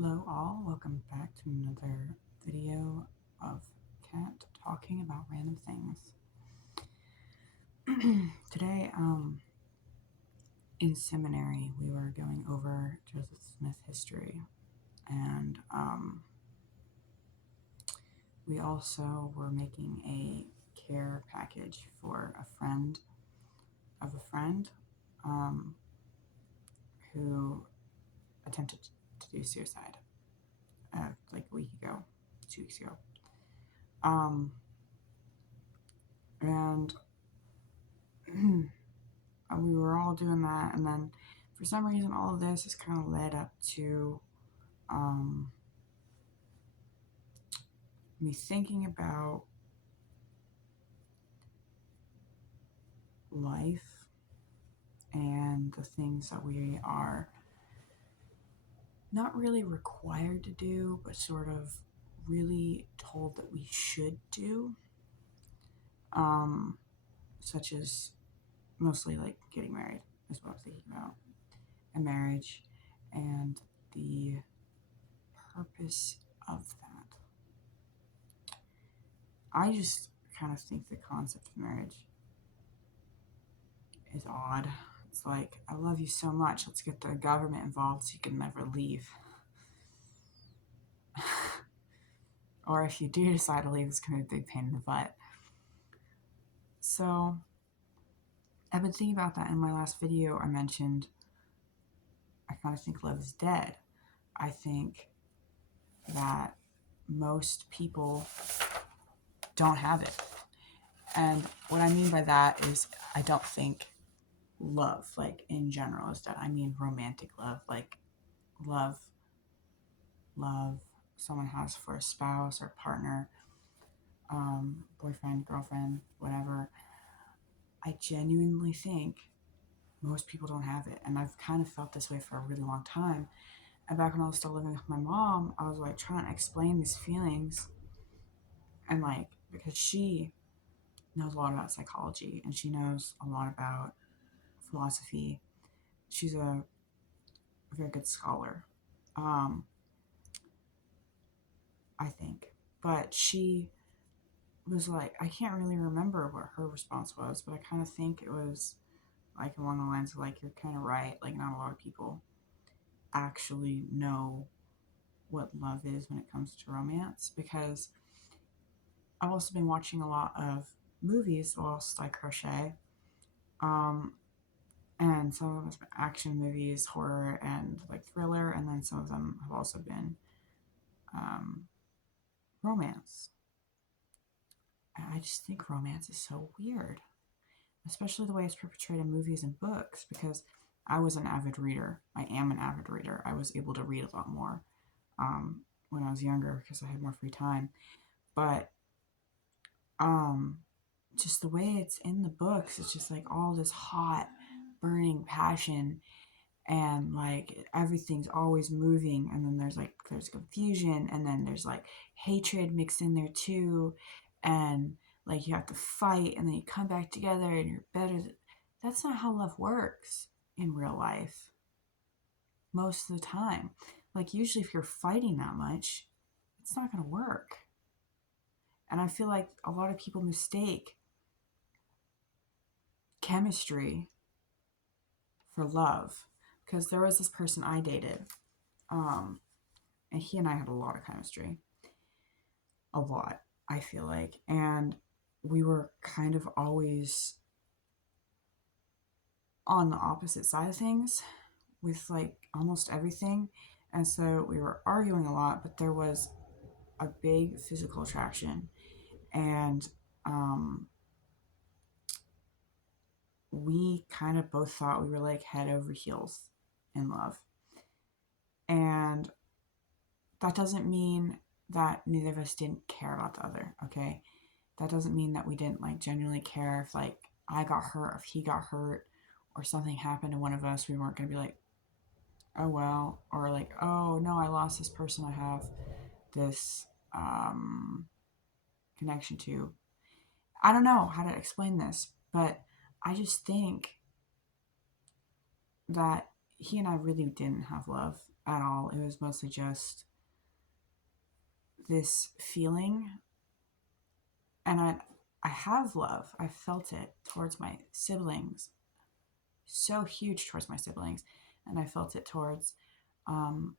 Hello all, welcome back to another video of Kat talking about random things. Today, in seminary, we were going over Joseph Smith history, and we also were making a care package for a friend of a friend who attempted to do suicide like a week ago, 2 weeks ago. And we were all doing that, and then for some reason all of this has kind of led up to me thinking about life and the things that we are not really required to do, but sort of really told that we should do, such as mostly like getting married is what I'm thinking about, and marriage and the purpose of that. I just kind of think the concept of marriage is odd. It's like, I love you so much, let's get the government involved so you can never leave. Or if you do decide to leave, it's going to be a big pain in the butt. So I've been thinking about that. In my last video, I mentioned I kind of think love is dead. I think that most people don't have it. And what I mean by that is I don't think love, like in general, is dead. I mean romantic love, like love someone has for a spouse or partner, boyfriend, girlfriend, whatever. I genuinely think most people don't have it. And I've kind of felt this way for a really long time. And back when I was still living with my mom, I was like trying to explain these feelings. And like, because she knows a lot about psychology and she knows a lot about philosophy. She's a very good scholar, I think. But she was like, I can't really remember what her response was, but I kind of think it was like along the lines of like, you're kind of right. Like, not a lot of people actually know what love is when it comes to romance, because I've also been watching a lot of movies whilst I crochet. And some of them have been action movies, horror, and like thriller, and then some of them have also been romance. And I just think romance is so weird, especially the way it's portrayed in movies and books, because I was an avid reader. I am an avid reader. I was able to read a lot more when I was younger because I had more free time. But just the way it's in the books, it's just like all this hot, burning passion, and like everything's always moving, and then there's confusion, and then there's like hatred mixed in there too, and like you have to fight, and then you come back together and you're better. That's not how love works in real life most of the time. Like, usually if you're fighting that much, it's not going to work. And I feel like a lot of people mistake chemistry for love, because there was this person I dated, and he and I had a lot of chemistry, a lot, I feel like, and we were kind of always on the opposite side of things with like almost everything. And so we were arguing a lot, but there was a big physical attraction, and we kind of both thought we were like head over heels in love. And that doesn't mean that neither of us didn't care about the other, okay? That doesn't mean that we didn't like genuinely care if like I got hurt, if he got hurt, or something happened to one of us. We weren't going to be like, oh well, or like, oh no, I lost this person I have this connection to. I don't know how to explain this, but I just think that he and I really didn't have love at all. It was mostly just this feeling. And I have love. I felt it towards my siblings, so huge towards my siblings. And I felt it towards the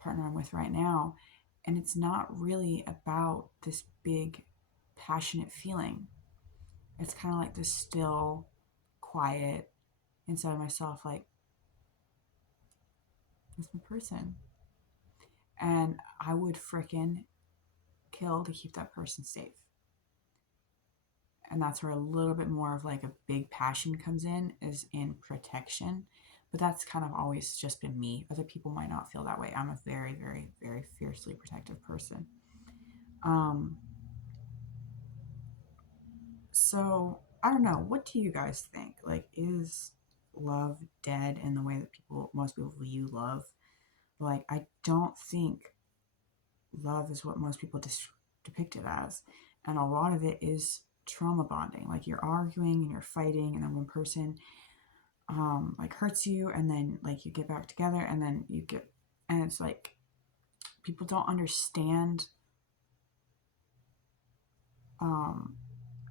partner I'm with right now. And it's not really about this big, passionate feeling. It's kind of like this still, quiet inside myself, like, it's my person. And I would frickin' kill to keep that person safe. And that's where a little bit more of like a big passion comes in, is in protection. But that's kind of always just been me. Other people might not feel that way. I'm a very, very, very fiercely protective person. Um, so I don't know. What do you guys think? Like, is love dead in the way that most people view love? Like, I don't think love is what most people depict it as. And a lot of it is trauma bonding. Like, you're arguing and you're fighting, and then one person like hurts you, and then like you get back together, and then you get, and it's like people don't understand um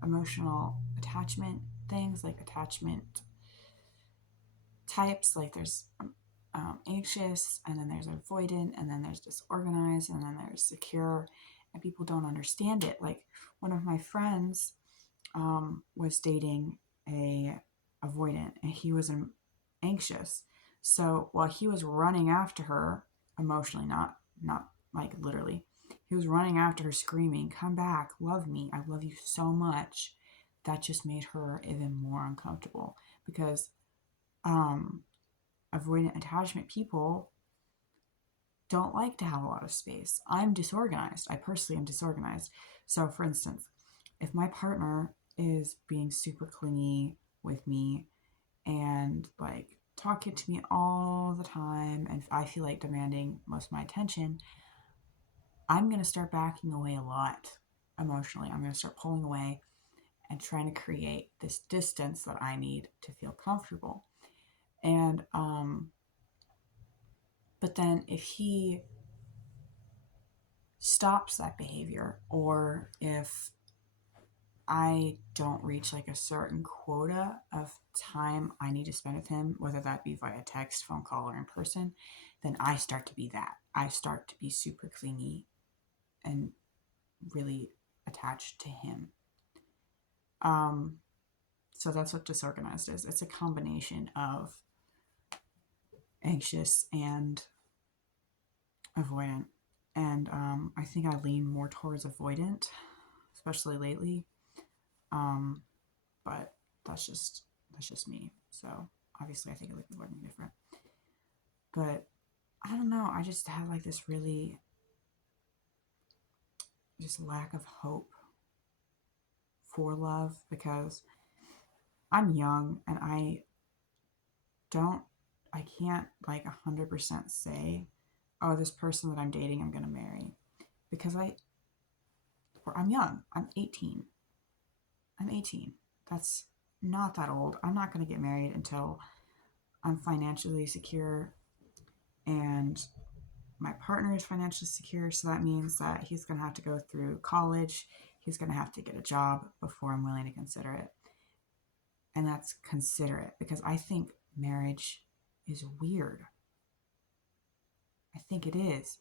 emotional attachment things, like attachment types. Like there's anxious, and then there's avoidant, and then there's disorganized, and then there's secure, and people don't understand it. Like, one of my friends was dating a avoidant, and he was anxious. So while he was running after her emotionally, not like literally, he was running after her screaming, "Come back, love me, I love you so much." That just made her even more uncomfortable, because um avoidant attachment people don't like to have a lot of space. I'm disorganized. I personally am disorganized. So, for instance, if my partner is being super clingy with me and like talking to me all the time, and I feel like demanding most of my attention, I'm going to start backing away a lot emotionally. I'm going to start pulling away and trying to create this distance that I need to feel comfortable. And, but then if he stops that behavior, or if I don't reach like a certain quota of time I need to spend with him, whether that be via text, phone call, or in person, then I start to be that. I start to be super clingy and really attached to him. So that's what disorganized is. It's a combination of anxious and avoidant. And I think I lean more towards avoidant, especially lately. Um, but that's just me. So obviously, I think other people are going to be different. But I don't know. I just have like this really just lack of hope for love, because I'm young, and don't I can't like 100% say, oh, this person that I'm dating, I'm going to marry, because I'm young. I'm 18. I'm 18. That's not that old. I'm not going to get married until I'm financially secure, and my partner is financially secure. So that means that he's going to have to go through college. He's going to have to get a job before I'm willing to consider it. And that's considerate, because I think marriage is weird. I think it is.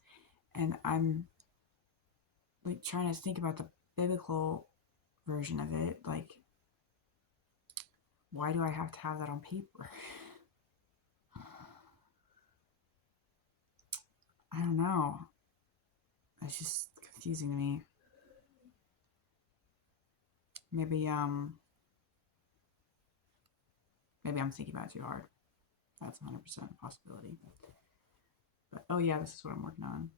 And I'm like trying to think about the biblical version of it. Like, why do I have to have that on paper? I don't know. It's just confusing to me. Maybe maybe I'm thinking about it too hard. That's 100% a possibility. But oh yeah, this is what I'm working on.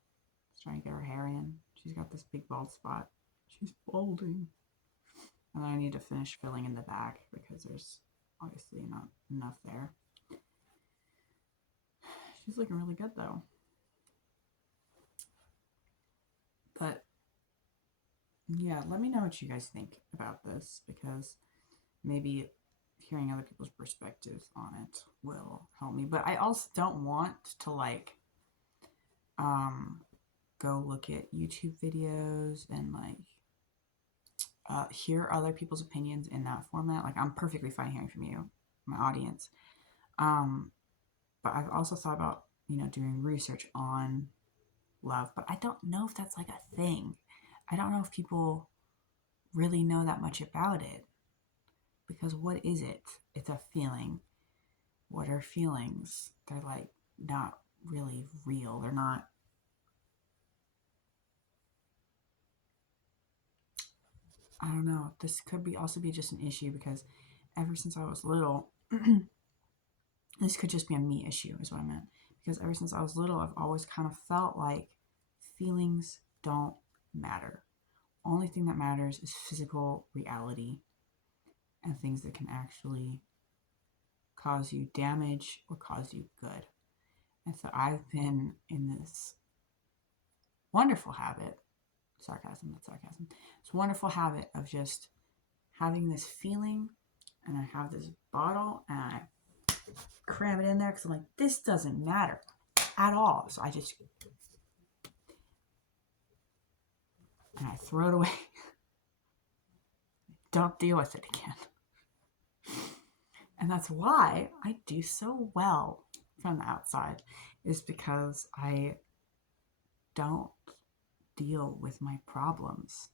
Just trying to get her hair in. She's got this big bald spot. She's balding. And then I need to finish filling in the back, because there's obviously not enough there. She's looking really good though. But yeah, let me know what you guys think about this, because maybe hearing other people's perspectives on it will help me. But I also don't want to like um, go look at YouTube videos and like hear other people's opinions in that format. Like I'm perfectly fine hearing from you, my audience. Um, but I've also thought about, doing research on love, but I don't know if that's like a thing. I don't know if people really know that much about it because what is it? It's a feeling. What are feelings? They're like not really real. They're not. I don't know. This could be also be just an issue because ever since I was little, this could just be a me issue, is what I meant. Because ever since I was little, I've always kind of felt like feelings don't matter. Only thing that matters is physical reality and things that can actually cause you damage or cause you good. And so I've been in this wonderful habit, sarcasm, not sarcasm, this wonderful habit of just having this feeling, and I have this bottle and I cram it in there because I'm like, this doesn't matter at all. So I just, and I throw it away. Don't deal with it again. And that's why I do so well from the outside, is because I don't deal with my problems.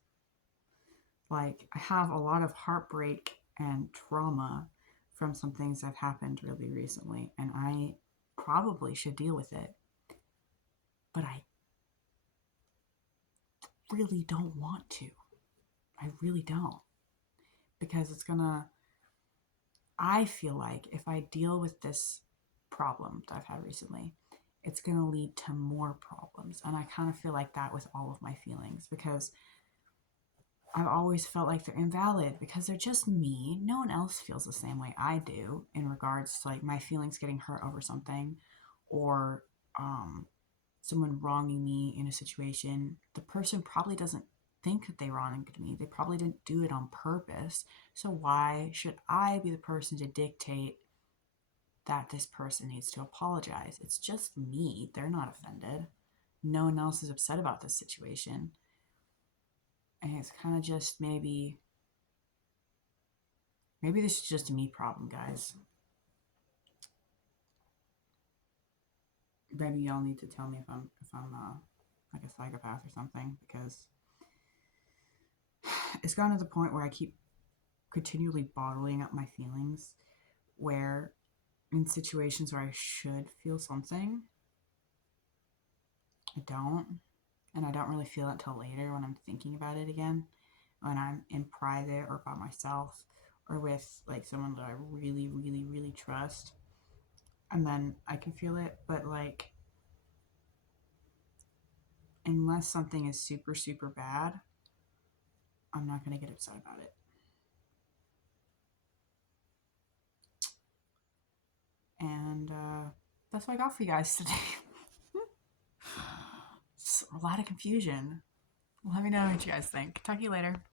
Like, I have a lot of heartbreak and trauma from some things that have happened really recently, and I probably should deal with it, but I really don't want to. I really don't. Because I feel like if I deal with this problem that I've had recently, it's going to lead to more problems. And I kind of feel like that with all of my feelings because I've always felt like they're invalid because they're just me. No one else feels the same way I do in regards to like my feelings getting hurt over something or someone wronging me in a situation. The person probably doesn't think that they wronged me. They probably didn't do it on purpose. So why should I be the person to dictate that this person needs to apologize? It's just me. They're not offended. No one else is upset about this situation. And it's kind of just maybe this is just a me problem, guys. Maybe y'all need to tell me if I'm like a psychopath or something because it's gotten to the point where I keep continually bottling up my feelings where in situations where I should feel something, I don't. And I don't really feel it until later when I'm thinking about it again, when I'm in private or by myself or with like someone that I really, really, really trust. And then I can feel it. But like, unless something is super, super bad, I'm not going to get upset about it. And that's what I got for you guys today. It's a lot of confusion. Let me know what you guys think. Talk to you later.